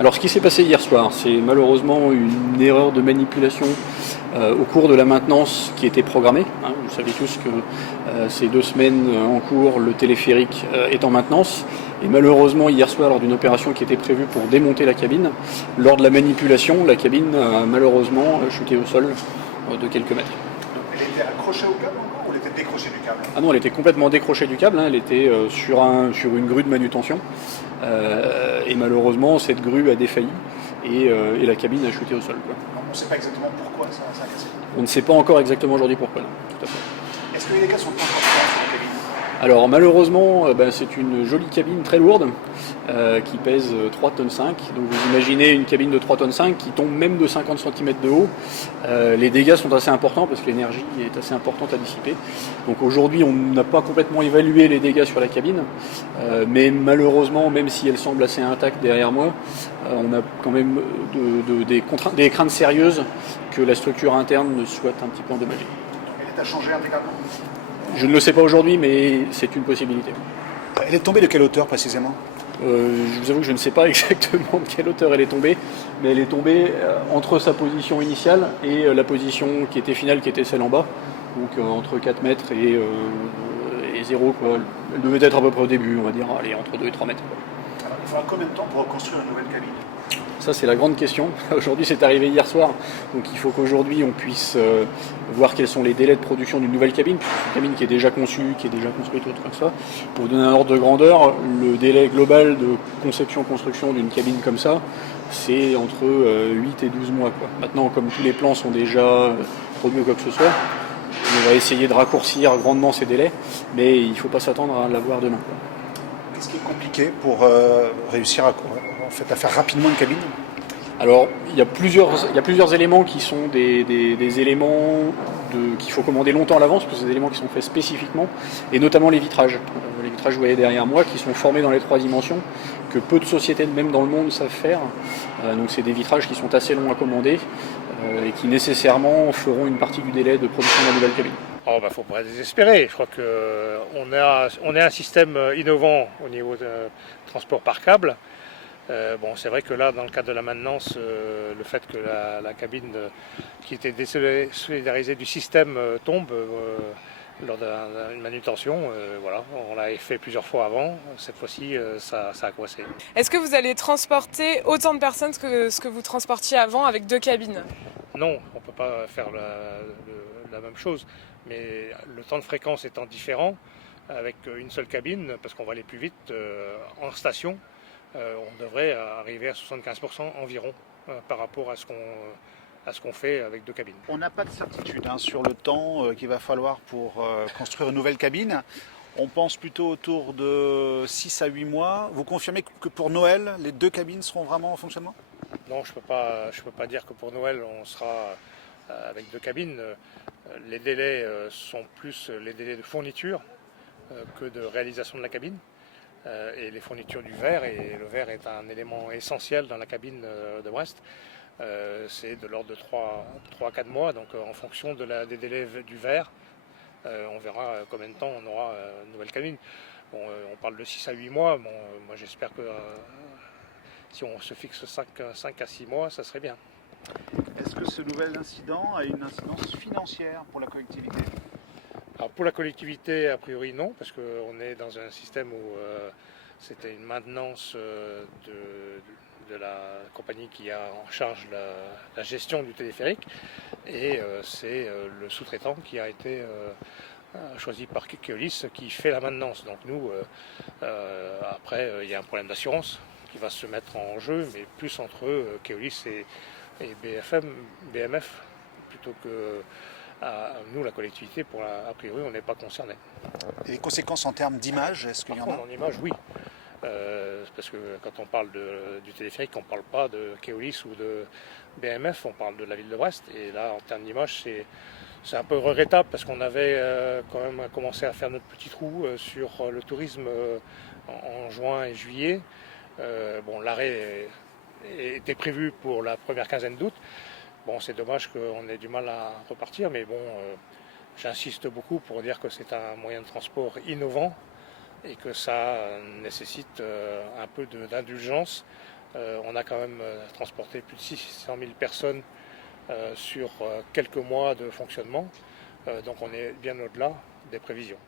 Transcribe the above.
Alors ce qui s'est passé hier soir, c'est malheureusement une erreur de manipulation au cours de la maintenance qui était programmée. Vous savez tous que ces 2 semaines en cours, le téléphérique est en maintenance. Et malheureusement, hier soir, lors d'une opération qui était prévue pour démonter la cabine, lors de la manipulation, la cabine a malheureusement chuté au sol de quelques mètres. Elle était accrochée au câble encore ou elle était décrochée du câble? Ah non, elle était complètement décrochée du câble, elle était sur une grue de manutention. Et malheureusement, cette grue a défailli et la cabine a chuté au sol. Quoi. On ne sait pas exactement pourquoi ça a cassé. On ne sait pas encore exactement aujourd'hui pourquoi. Non. Tout à fait. Est-ce que les dégâts sont transportés sur la cabine? Alors malheureusement, c'est une jolie cabine très lourde qui pèse 3,5 tonnes. Donc vous imaginez une cabine de 3,5 tonnes qui tombe même de 50 cm de haut. Les dégâts sont assez importants parce que l'énergie est assez importante à dissiper. Donc aujourd'hui, on n'a pas complètement évalué les dégâts sur la cabine, mais malheureusement, même si elle semble assez intacte derrière moi, on a quand même des craintes sérieuses que la structure interne ne soit un petit peu endommagée. Elle est à changer intégralement? Je ne le sais pas aujourd'hui, mais c'est une possibilité. Elle est tombée de quelle hauteur précisément? Je vous avoue que je ne sais pas exactement de quelle hauteur elle est tombée, mais elle est tombée entre sa position initiale et la position qui était finale, qui était celle en bas, donc entre 4 mètres et 0. Quoi. Elle devait être à peu près au début, on va dire, allez, entre 2 et 3 mètres. Quoi. Alors, il faudra combien de temps pour reconstruire une nouvelle cabine? Ça, c'est la grande question. Aujourd'hui, c'est arrivé hier soir, donc il faut qu'aujourd'hui, on puisse voir quels sont les délais de production d'une nouvelle cabine, une cabine qui est déjà conçue, qui est déjà construite, autre que ça. Pour vous donner un ordre de grandeur, le délai global de conception-construction d'une cabine comme ça, c'est entre 8 et 12 mois. Quoi. Maintenant, comme tous les plans sont déjà produits ou quoi que ce soit, on va essayer de raccourcir grandement ces délais, mais il ne faut pas s'attendre à l'avoir demain. Quoi. Qu'est-ce qui est compliqué pour réussir à faire rapidement une cabine? Alors, il y a plusieurs éléments qui sont des éléments qu'il faut commander longtemps à l'avance, parce que c'est des éléments qui sont faits spécifiquement, et notamment les vitrages. Les vitrages, vous voyez derrière moi, qui sont formés dans les 3 dimensions, que peu de sociétés, même dans le monde, savent faire. Donc c'est des vitrages qui sont assez longs à commander, et qui nécessairement feront une partie du délai de production de la nouvelle cabine. Oh, faut pas désespérer. Je crois qu'on a un système innovant au niveau de transport par câble. C'est vrai que là, dans le cadre de la maintenance, le fait que la cabine qui était désolidarisée du système tombe lors d'une manutention, on l'a fait plusieurs fois avant. Cette fois-ci, ça a coincé. Est-ce que vous allez transporter autant de personnes que ce que vous transportiez avant avec 2 cabines? Non, on ne peut pas faire la même chose. Mais le temps de fréquence étant différent, avec une seule cabine, parce qu'on va aller plus vite en station, on devrait arriver à 75% environ par rapport à ce qu'on fait avec 2 cabines. On n'a pas de certitude sur le temps qu'il va falloir pour construire une nouvelle cabine. On pense plutôt autour de 6 à 8 mois. Vous confirmez que pour Noël, les 2 cabines seront vraiment en fonctionnement? Non, je peux pas dire que pour Noël, on sera avec 2 cabines. Les délais sont plus les délais de fourniture que de réalisation de la cabine. Et les fournitures du verre, et le verre est un élément essentiel dans la cabine de Brest. C'est de l'ordre de 3 à 4 mois, donc en fonction des délais du verre, on verra combien de temps on aura une nouvelle cabine. On parle de 6 à 8 mois, moi j'espère que si on se fixe 5 à 6 mois, ça serait bien. Est-ce que ce nouvel incident a une incidence financière pour la collectivité? Alors pour la collectivité, a priori non, parce qu'on est dans un système où c'était une maintenance de la compagnie qui a en charge la gestion du téléphérique, et c'est le sous-traitant qui a été choisi par Keolis qui fait la maintenance. Donc nous, après, il y a un problème d'assurance qui va se mettre en jeu, mais plus entre Keolis et BMF, plutôt que nous, la collectivité, a priori, on n'est pas concerné. Et les conséquences en termes d'image, est-ce qu'il y en a? En image, oui. Parce que quand on parle du téléphérique, on ne parle pas de Keolis ou de BMF, on parle de la ville de Brest. Et là, en termes d'image, c'est un peu regrettable parce qu'on avait quand même commencé à faire notre petit trou sur le tourisme en juin et juillet. L'arrêt était prévu pour la première quinzaine d'août. C'est dommage qu'on ait du mal à repartir, mais j'insiste beaucoup pour dire que c'est un moyen de transport innovant et que ça nécessite un peu d'indulgence On a quand même transporté plus de 600 000 personnes sur quelques mois de fonctionnement, donc on est bien au-delà des prévisions.